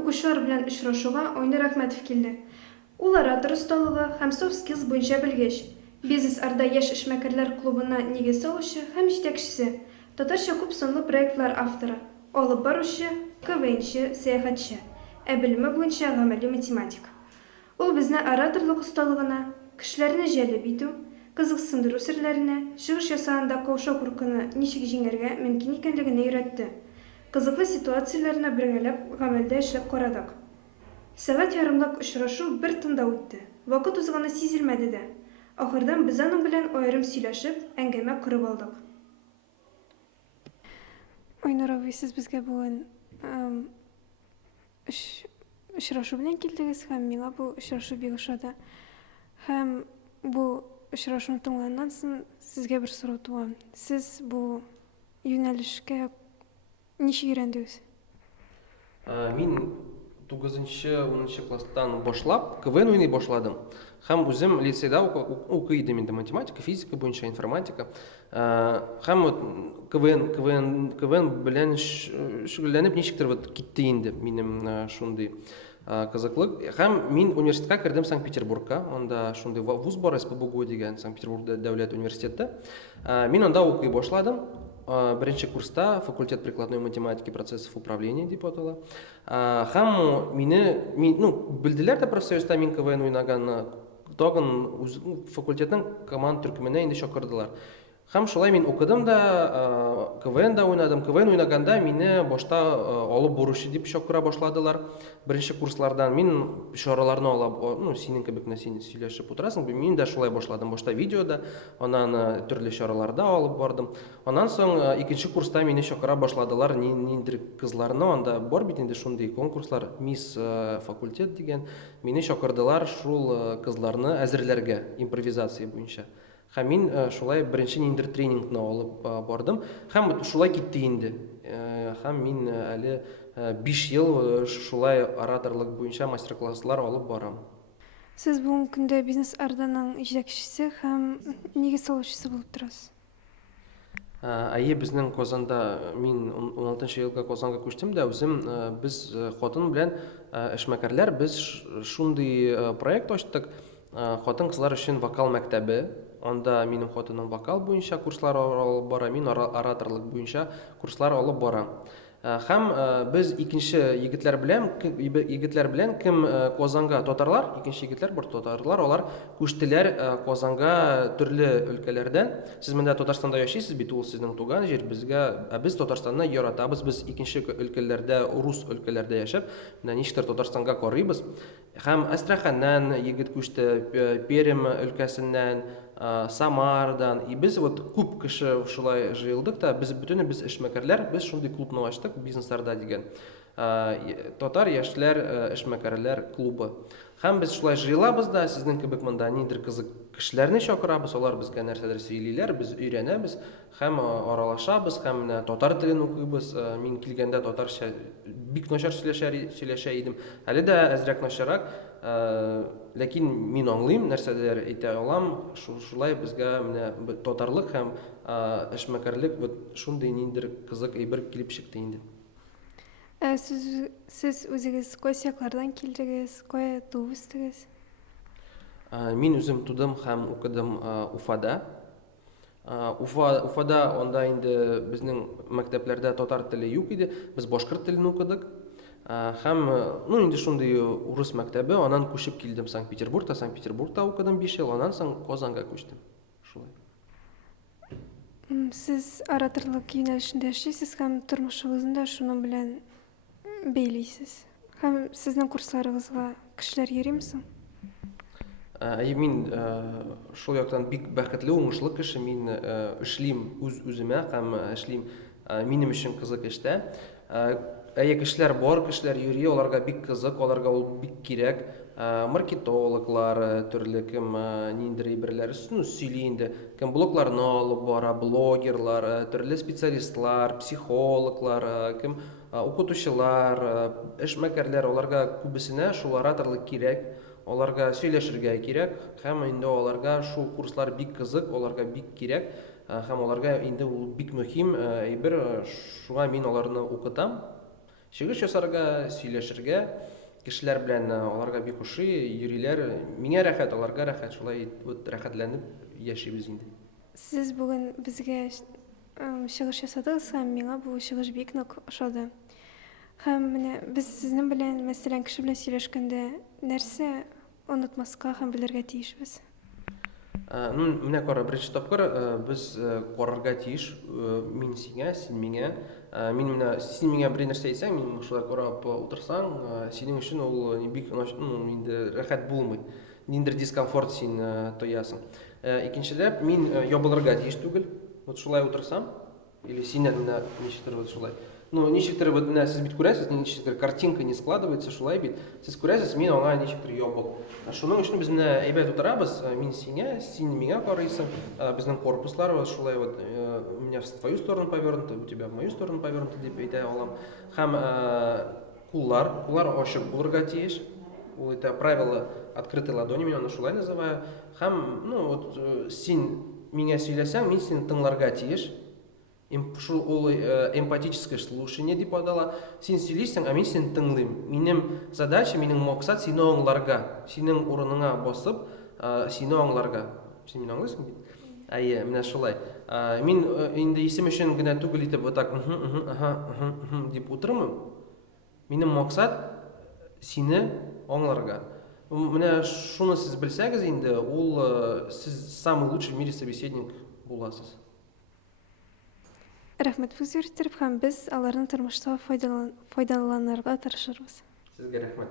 укучылар белән очрашуга Айнур Әхмәтов килде. Ул оратор осталыгы һәм soft skills буенча белгеч, Бизнес Арда яшь эшмәкәрләр клубына нигез салучы һәм җитәкчесе, татарча күп санлы проектлар авторы, алып баручы, КВНчы, сәяхәтче, ә белеме буенча гамәли математик. Ул безне ораторлык осталыгына, кешеләрне җәлеп итү, кызыксындыру серләренә, чыгыш ясаганда каушау куркуны ничек җиңәргә мөмкин икәнлегенә өйрәтте. Кызыклы ситуацияләрне бергәләп гамәлдә эшләп карадык. Сәгать ярымлык очрашу бер тында үтте. Вакыт узганы сизелмәде дә. Ахырдан без аның белән аерым сөйләшеп, әңгәмә корып алдык. Айнур абый, сез безгә бүген очрашу белән килдегез һәм миңа бу очрашу бик ошады. Һәм бу очрашуны тыңлаганнан соң сезгә бер сорау туа. Сез бу юнәлешкә ничек өйрәндегез? Мин 9-10 класстан башлап КВН уйный башладым. Һәм үзем лицейда укый идем инде математика, физика буенча, информатика. Һәм КВН белән шөгыльләнеп ничектер китте инде минем шундый кызыклык. Һәм мин университетка кердем Санкт-Петербургка. Анда шундый вуз бар, СПбГУ дигән, Санкт-Петербург дәүләт университеты. Мин анда укый башладым. Беренче курста факультет прикладной математики процессов управления дип атала. Һәм мине белделәр дә профсоюзда мин КВН уйнаганны. Тагын факультетның команд төркеменә инде чакырдылар. Һәм шулай мин укыдым да, КВН да уйнадым. КВН уйнаганда мине башта алып баручы дип чакыра башладылар. Беренче курслардан мин чараларны алып, синең кебек син сөйләшеп утырасың. Мин дә шулай башладым. Башта видеода, аннан төрле чараларда алып бардым. Аннан соң икенче курста мине чакыра башладылар. Ниндер кызларны, анда бар бит инде шундый конкурслар, Мисс факультет дигән. Мине чакырдылар шул кызларны әзерләргә импровизация буенча. Һәм мин шулай беренче ниндер тренингны алып бардым. Һәм шулай китте инде. Һәм мин әле 5 ел шулай ораторлык буенча мастер-класслар алып барам. Сез бүгенге көндә Бизнес Арданың җитәкчесе һәм нигез салучысы булып торасыз. Безнең Казанда, мин 16 елга Казанга күчтем дә, үзем без хатын белән эшмәкәрләр, без шундый проект ачтык. Хатын-кызлар өчен вокал мәктәбе. Анда минем хатыным вокал буенча курслар алып бара, мин ораторлык буенча курслар алып барам. Һәм без икенче егетләр белән кем Казанга татарлар, икенче егетләр бар татарлар, алар күчтеләр Казанга төрле өлкәләрдән. Сез монда Татарстанда яшисез бит, ул сезнең туган җир, без Татарстанны яратабыз, без икенче өлкәләрдә, рус өлкәләрдә яшәп, менә ничектер Татарстанга карыйбыз. Һәм Астраханнан егет күчте, Пермь өлкәсеннән, Самардан, и без күп кеше шулай җыелдык та, без эшмәкәрләр, без шундый клубны ачтык, Бизнес Арда дигән. Татар яшьләр эшмәкәрләр клубы. Һәм без шулай җыелабыз да, сезнең кебек монда ниндер кызык кешеләрне чакырабыз, алар безгә нәрсәдер сөйлиләр, без өйрәнәбез, һәм аралашабыз, һәм татар телен укыйбыз. Мин килгәндә татарча бик начар сөйләшә идем. Әле дә әзрәк начаррак, ләкин мин аңлыйм, нәрсәдер әйтә алам. Шулай безгә менә татарлык һәм эшмәкәрлек шундый ниндер кызык әйбер килеп чыкты инде. Сез үзегез кайсы яклардан килдегез, кая туып үстегез? Мин үзем тудым һәм укыдым Уфада. Уфада анда инде безнең мәктәпләрдә татар теле юк иде, без башкорт телен укыдык. Һәм инде шундый урыс мәктәбе, аннан күчеп килдем Санкт-Петербургта. Санкт-Петербургта укыдым 5 ел, аннан соң Казанга күчтем. Шулай. Сез ораторлык юнәлешендә эшлисез һәм тормышыгызны шуның белән бәйлисез. Һәм сезнең курсларыгызга кешеләр йөриме соң? Мин шул яктан бик бәхетле, уңышлы кеше. Мин эшлим үземә һәм эшлим минем өчен кызык эштә. Кешеләр бар, кешеләр йөри, аларга бик кызык, аларга ул бик кирәк. Маркетологлар, төрле кем ниндер әйберләр сөйли инде, кем блогларны алып бара, блогерлар, төрле специалистлар, психологлар, кем укытучылар, эшмәкәрләр, аларга күбесенә шул ораторлык кирәк, аларга сөйләшергә кирәк, һәм инде аларга шул курслар бик кызык, аларга бик кирәк, һәм аларга инде ул бик мөһим әйбер, шуңа мин аларны укытам. Чыгыш ясарга, сөйләшергә, кешеләр белән аларга бик ошый, йөриләр. Миңа рәхәт, аларга рәхәт, шулай вот рәхәтләнеп яшибез инде. Сез бүген безгә чыгыш ясадыгыз һәм миңа бу чыгыш бик нык ошады. Һәм менә без сезнең белән, мәсәлән, кеше белән сөйләшкәндә нәрсә онытмаска һәм белергә тиешбез? Менә кара, беренче тапкыр без карарга тиеш, мин сиңа, син миңа. Мин менә син миңа бер нәрсә әйтсәң, мин шулай карап утырсаң, синең өчен ул бик инде рәхәт булмый. Ниндидер дискомфорт син тоясың. Икенчеләп, мин ябылырга тиеш түгел. Вот шулай утырсам, или синнән менә ничектер вот шулай. Ну, ничектер вот менә сез бит күрәсез, ничектер картинка не складывается, шулай бит. Сез күрәсез, мин аңа ничектер ябыл. Шуның өчен без менә әйбәт утырабыз, мин сиңа, син миңа карыйсың. Безнең корпуслар вот шулай вот, у меня в твою сторону повернуто, у тебя в мою сторону повернуто дип әйтә алам. Һәм куллар ачык булырга тиеш. Ул это правило открытой ладони, мен аны шулай называю. Һәм, ну вот син миңа сөйләсәң, мин сине тыңларга тиеш. Ул эмпатическое слушание дип атала. Син сөйлисең, мен сине тыңлыйм. Минем задача, минем максат сине аңларга, синең урыныңа басып, сине аңларга. Син мине аңлыйсың бит? Әйе, менә шулай. Мин инде исем өчен генә түгел итеп вот так дип утырмыйм. Минем максат сине аңларга. Менә шуны сез белсәгез инде, ул сез самый лучший в мире собеседник буласыз. Рәхмәт бүзер итеп һәм без аларның тормышта файдаланырга тырышырбыз. Сезгә рәхмәт.